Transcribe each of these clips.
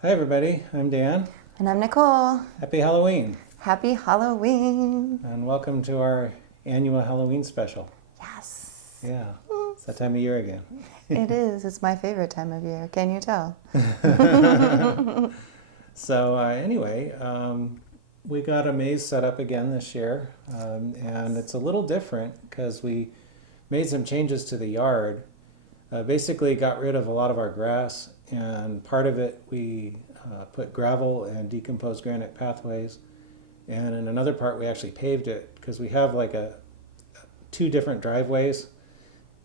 Hi everybody, I'm Dan. And I'm Nichole. Happy Halloween Happy Halloween. and welcome to our annual Halloween special. Yes. Yeah, it's that time of year again. It is. It's my favorite time of year. Can you tell? So we got a maze set up again this year, and it's a little different because we made some changes to the yard. Basically got rid of a lot of our grass, and part of it we put gravel and decomposed granite pathways, and in another part we actually paved it because we have like two different driveways,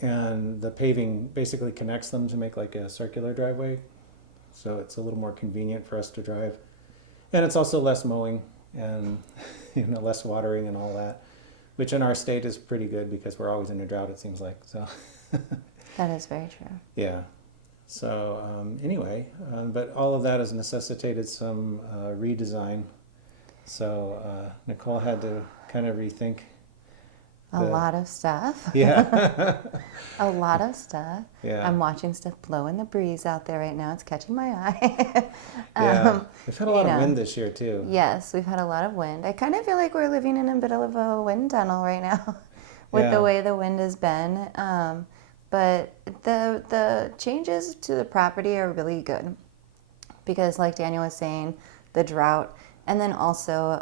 and the paving basically connects them to make like a circular driveway, so it's a little more convenient for us to drive, and it's also less mowing and less watering and all that, which in our state is pretty good because we're always in a drought, it seems like. So That is very true. yeah. So but all of that has necessitated some redesign. So Nichole had to kind of rethink. A lot of stuff. Yeah. A lot of stuff. Yeah. I'm watching stuff blow in the breeze out there right now. It's catching my eye. Yeah. We've had a lot of wind this year too. Yes, we've had a lot of wind. I kind of feel like we're living in a bit of a wind tunnel right now with the way the wind has been. But the changes to the property are really good because, like Daniel was saying, the drought, and then also,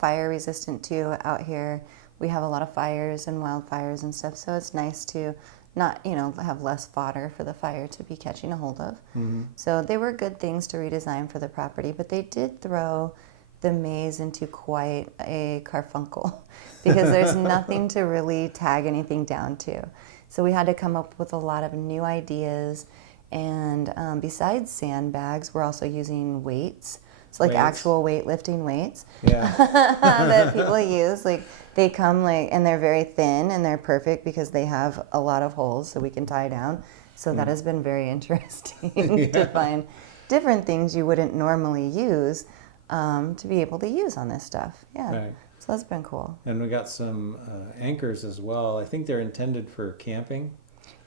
fire resistant too out here. We have a lot of fires and wildfires and stuff, so it's nice to not, have less fodder for the fire to be catching a hold of. Mm-hmm. So they were good things to redesign for the property, but they did throw the maze into quite a carfuncle because there's nothing to really tag anything down to. So we had to come up with a lot of new ideas, and besides sandbags, we're also using weights. So like actual weightlifting weights that people use. Like they come and they're very thin and they're perfect because they have a lot of holes so we can tie down. So that has been very interesting to find different things you wouldn't normally use to be able to use on this stuff. Yeah. Right. So that's been cool. And we got some anchors as well. I think they're intended for camping.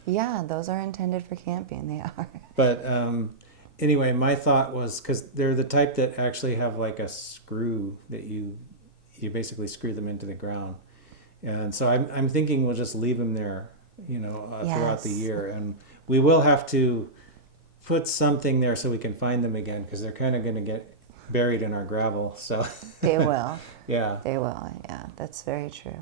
Yeah, those are intended for camping. They are. But anyway, my thought was, because they're the type that actually have like a screw that you basically screw them into the ground. And so I'm thinking we'll just leave them there, throughout the year. And we will have to put something there so we can find them again because they're kind of going to get buried in our gravel. So they will. Yeah. They will. Yeah, that's very true.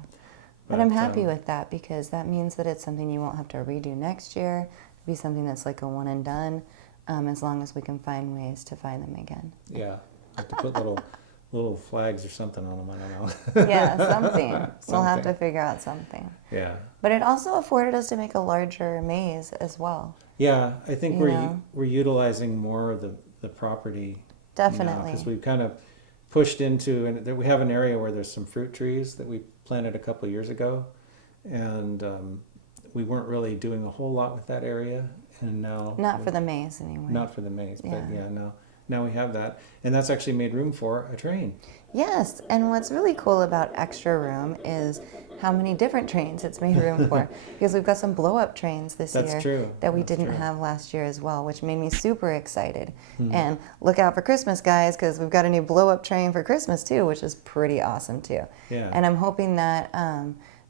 But I'm happy with that because that means that it's something you won't have to redo next year. It'll be something that's like a one and done, as long as we can find ways to find them again. Yeah, have to put little flags or something on them. I don't know. Yeah, something. We'll have to figure out something. Yeah. But it also afforded us to make a larger maze as well. Yeah, I think we're utilizing more of the property. Definitely. Because we've kind of pushed into, and we have an area where there's some fruit trees that we planted a couple of years ago, and we weren't really doing a whole lot with that area, and now not for the maze anyway. Not for the maze, but now we have that, and that's actually made room for a train. Yes, and what's really cool about extra room is how many different trains it's made room for. Because we've got some blow-up trains this year that we didn't have last year as well, which made me super excited. Mm-hmm. And look out for Christmas, guys, because we've got a new blow-up train for Christmas too, which is pretty awesome too. Yeah. And I'm hoping that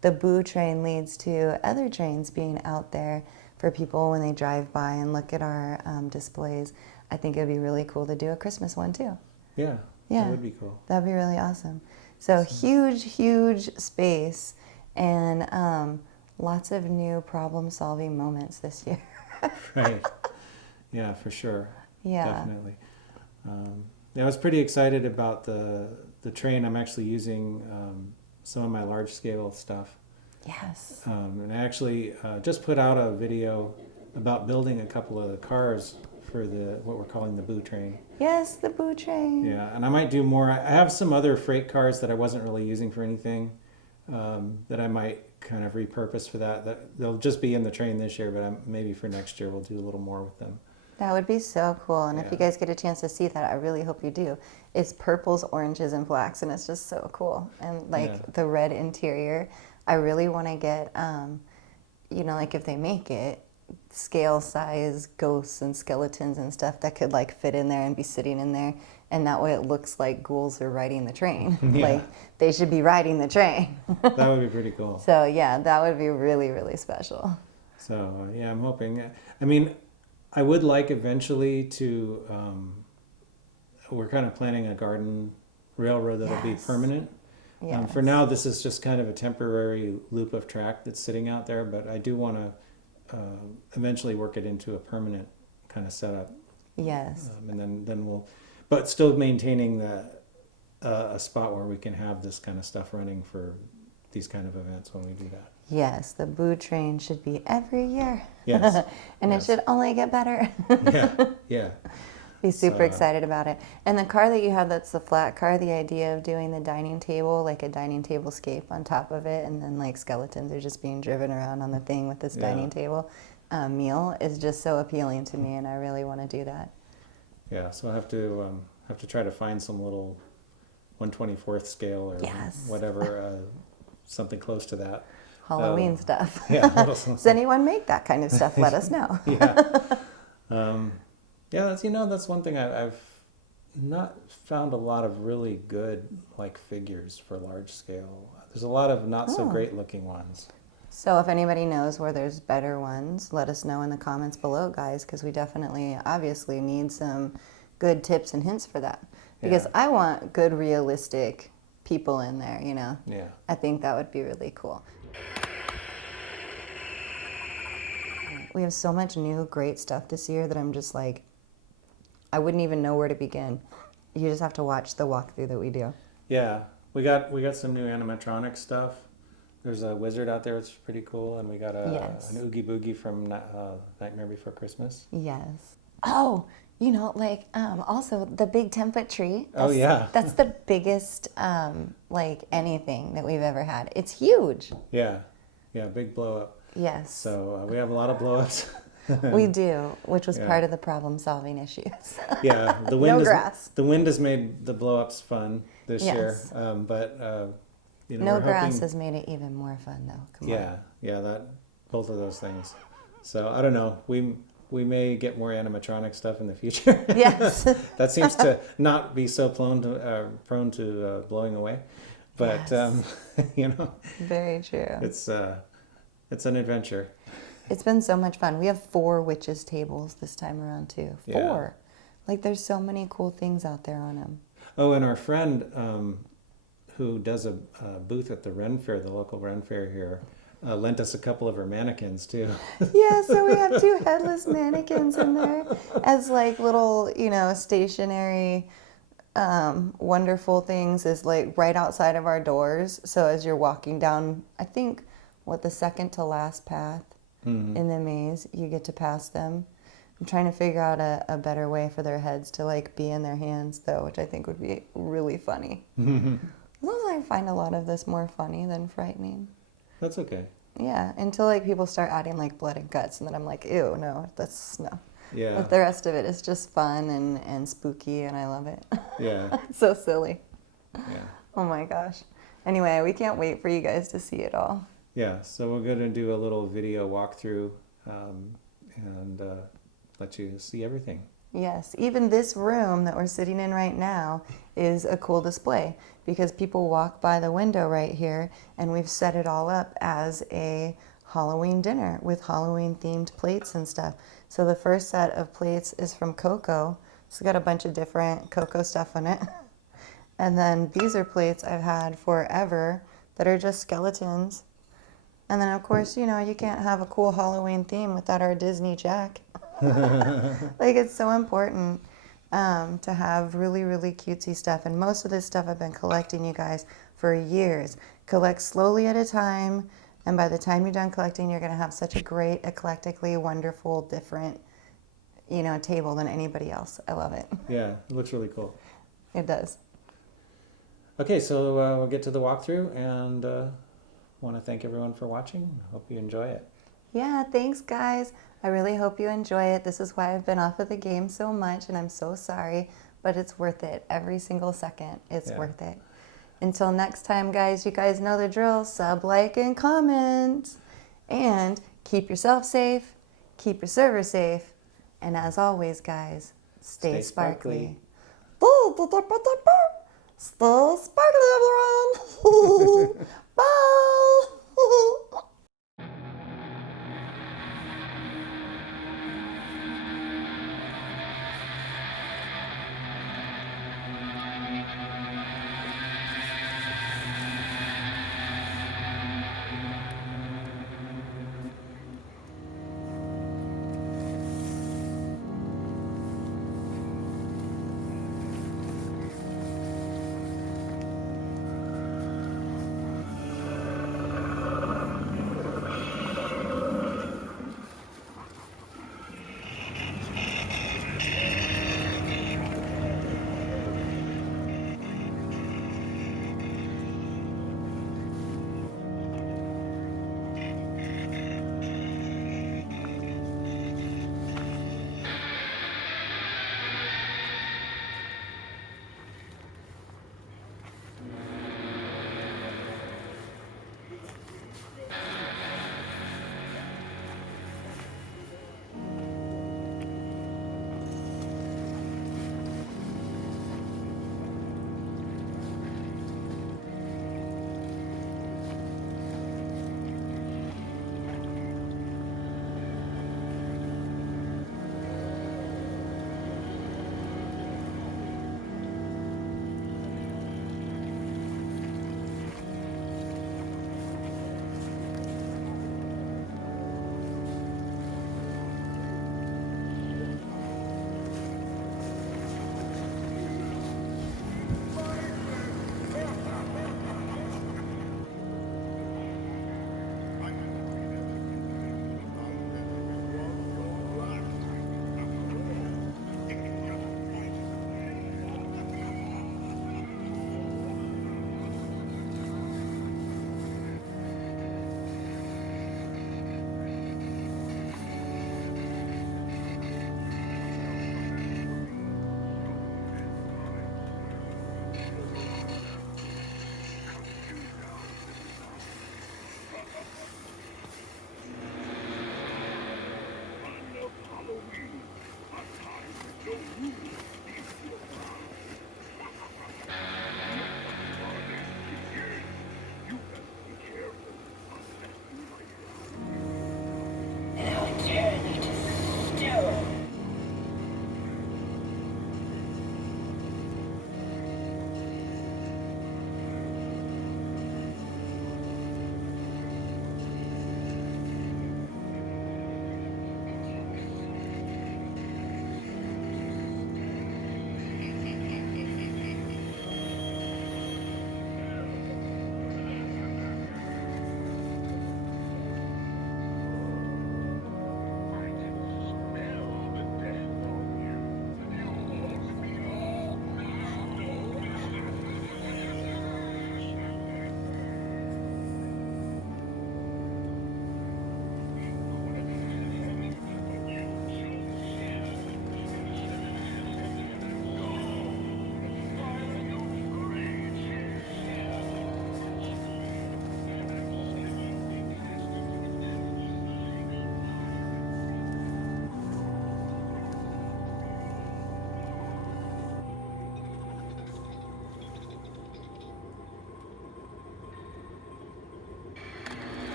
the Boo train leads to other trains being out there for people when they drive by and look at our displays. I think it'd be really cool to do a Christmas one too. Yeah. Yeah, that would be cool. That'd be really awesome. So huge space and lots of new problem-solving moments this year. Right. Yeah, for sure. Yeah. Definitely. I was pretty excited about the train. I'm actually using some of my large-scale stuff. Yes. And I actually just put out a video about building a couple of the cars for what we're calling the Boo train. Yes, the Boo train. Yeah, and I might do more. I have some other freight cars that I wasn't really using for anything that I might kind of repurpose for that. They'll just be in the train this year, but maybe for next year we'll do a little more with them. That would be so cool. And if you guys get a chance to see that, I really hope you do. It's purples, oranges, and blacks, and it's just so cool. And the red interior, I really want to get, like if they make it, scale size ghosts and skeletons and stuff that could like fit in there and be sitting in there, and that way it looks like ghouls are riding the train. Yeah. Like they should be riding the train. That would be pretty cool. So yeah, that would be really, really special. So yeah, I'm hoping. I mean, I would like eventually to. We're kind of planning a garden railroad that'll be Yes. permanent. Yes. For now, this is just kind of a temporary loop of track that's sitting out there, but I do want to eventually work it into a permanent kind of setup, Yes. and then we'll, but still maintaining a spot where we can have this kind of stuff running for these kind of events when we do that. Yes, the boo train should be every year. Yes. And Yes. it should only get better. Yeah, yeah. Be super So, excited about it. And the car that you have, that's the flat car, the idea of doing the dining table, like a dining table scape on top of it, and then like skeletons are just being driven around on the thing with this Yeah. dining table meal is just so appealing to me, and I really want to do that. Yeah, so I have to try to find some little 1/24th scale or Yes. whatever, something close to that. Halloween stuff. Yeah. Does anyone make that kind of stuff? Let us know. Yeah. Yeah, that's one thing I've not found a lot of really good like figures for large scale. There's a lot of not so great looking ones. So if anybody knows where there's better ones, let us know in the comments below, guys, because we definitely, obviously, need some good tips and hints for that. Because Yeah. I want good, realistic people in there, you know? Yeah. I think that would be really cool. We have so much new, great stuff this year that I'm just like, I wouldn't even know where to begin. You just have to watch the walkthrough that we do. Yeah. We got some new animatronic stuff. There's a wizard out there that's pretty cool, and we got Yes. an Oogie Boogie from Nightmare Before Christmas. Yes. Oh, also the big 10-foot tree. Oh, yeah. That's the biggest, anything that we've ever had. It's huge. Yeah. Yeah, big blow up. Yes. So we have a lot of blow ups. We do, which was Yeah. part of the problem-solving issues. Yeah, the wind No grass. The wind has made the blow ups fun this year, Yes. but No we're grass hoping, has made it even more fun, though. Come on. yeah, that both of those things. So I don't know. We may get more animatronic stuff in the future. Yes. That seems to not be so prone to blowing away, but Yes. Very true. it's an adventure. It's been so much fun. We have 4 witches tables this time around, too. 4. Yeah. Like, there's so many cool things out there on them. Oh, and our friend who does a booth at the Ren Fair, the local Ren Fair here, lent us a couple of her mannequins too. Yeah, so we have 2 headless mannequins in there as like little, stationary, wonderful things is like right outside of our doors. So as you're walking down, I think, the second to last path in the maze, you get to pass them. I'm trying to figure out a better way for their heads to like be in their hands though, which I think would be really funny. Sometimes I find a lot of this more funny than frightening. That's okay. Yeah, until like people start adding like blood and guts, and then I'm like, ew, no, that's no. Yeah. But the rest of it is just fun and spooky, and I love it. Yeah. It's so silly. Yeah. Oh my gosh. Anyway, we can't wait for you guys to see it all. Yeah. So we're going to do a little video walkthrough and let you see everything. Yes, even this room that we're sitting in right now is a cool display because people walk by the window right here, and we've set it all up as a Halloween dinner with Halloween themed plates and stuff. So the first set of plates is from Coco. It's got a bunch of different Coco stuff on it. And then these are plates I've had forever that are just skeletons. And then of course, you can't have a cool Halloween theme without our Disney Jack. Like, it's so important to have really, really cutesy stuff. And most of this stuff I've been collecting, you guys, for years. Collect slowly at a time, and by the time you're done collecting, you're going to have such a great, eclectically wonderful, different, table than anybody else. I love it. Yeah. It looks really cool. It does. Okay. So we'll get to the walkthrough, and want to thank everyone for watching. Hope you enjoy it. Yeah, thanks, guys. I really hope you enjoy it. This is why I've been off of the game so much, and I'm so sorry, but it's worth it. Every single second, it's worth it. Until next time, guys, you guys know the drill. Sub, like, and comment. And keep yourself safe, keep your server safe, and as always, guys, stay Stay sparkly. sparkly. Stay sparkly, everyone. Bye.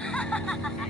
Ha ha ha ha!